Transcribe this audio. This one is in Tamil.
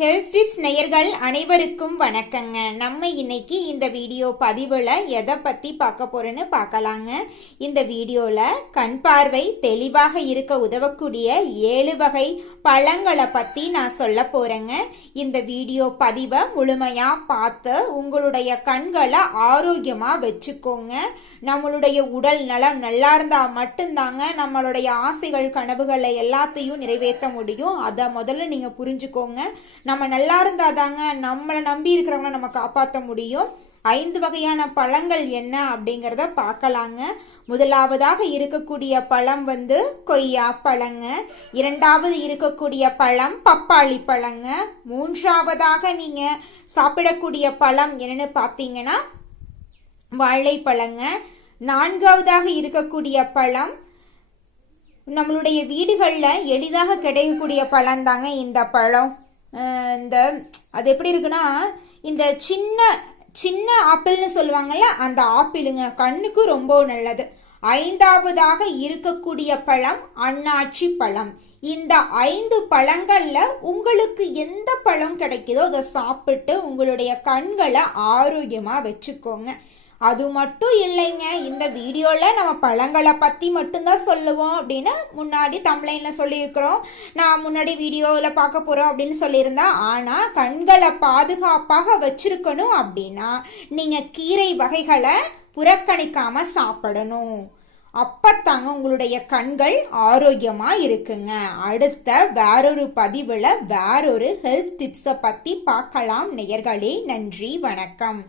ஹெல்த் டிப்ஸ் நேயர்கள் அனைவருக்கும் வணக்கங்க. நம்ம இன்னைக்கு இந்த வீடியோ பதிவில் எதை பற்றி பார்க்க போகிறோன்னு பார்க்கலாங்க. இந்த வீடியோவில் கண் பார்வை தெளிவாக இருக்க உதவக்கூடிய ஏழு வகை பழங்களை பற்றி நான் சொல்ல போகிறேங்க இந்த வீடியோ பதிவை முழுமையாக பார்த்து உங்களுடைய கண்களை ஆரோக்கியமாக வச்சுக்கோங்க. நம்மளுடைய உடல் நலம் நல்லா இருந்தால் மட்டும்தாங்க நம்மளுடைய ஆசைகள் கனவுகளை எல்லாத்தையும் நிறைவேற்ற முடியும். அதை முதல்ல நீங்கள் புரிஞ்சுக்கோங்க. நம்ம நல்லா இருந்தால் தாங்க நம்மளை நம்பி இருக்கிறவங்கள நம்ம காப்பாற்ற முடியும். ஐந்து வகையான பழங்கள் என்ன அப்படிங்கிறத பார்க்கலாங்க. முதலாவதாக இருக்கக்கூடிய பழம் வந்து கொய்யா பழங்க. இரண்டாவது இருக்கக்கூடிய பழம் பப்பாளி பழங்க. மூன்றாவதாக நீங்கள் சாப்பிடக்கூடிய பழம் என்னென்னு பார்த்தீங்கன்னா வாழைப்பழங்க நான்காவதாக இருக்கக்கூடிய பழம் நம்மளுடைய வீடுகளில் எளிதாக கிடைக்கக்கூடிய பழம் தாங்க இந்த பழம். இந்த அது எப்படி இருக்குன்னா இந்த சின்ன சின்ன ஆப்பிள்னு சொல்லுவாங்கள்ல அந்த ஆப்பிளுங்க கண்ணுக்கு ரொம்ப நல்லது. ஐந்தாவதாக இருக்கக்கூடிய பழம் அன்னாச்சி பழம். இந்த ஐந்து பழங்கள்ல உங்களுக்கு எந்த பழம் கிடைக்குதோ அதை சாப்பிட்டு உங்களுடைய கண்களை ஆரோக்கியமா வச்சுக்கோங்க. அது மட்டும் இல்லைங்க. இந்த வீடியோவில் நம்ம பழங்களை பற்றி மட்டும்தான் சொல்லுவோம் அப்படின்னு முன்னாடி தமிழ்லைனில் சொல்லியிருக்கிறோம். நான் முன்னாடி வீடியோவில் பார்க்க போகிறோம் அப்படின்னு சொல்லியிருந்தேன் ஆனால் கண்களை பாதுகாப்பாக வச்சுருக்கணும் அப்படின்னா நீங்கள் கீரை வகைகளை புறக்கணிக்காமல் சாப்பிடணும். அப்பத்தாங்க உங்களுடைய கண்கள் ஆரோக்கியமா இருக்குங்க. அடுத்த வேறொரு பதிவில் வேறொரு ஹெல்த் டிப்ஸை பற்றி பார்க்கலாம் நேயர்களே. நன்றி வணக்கம்.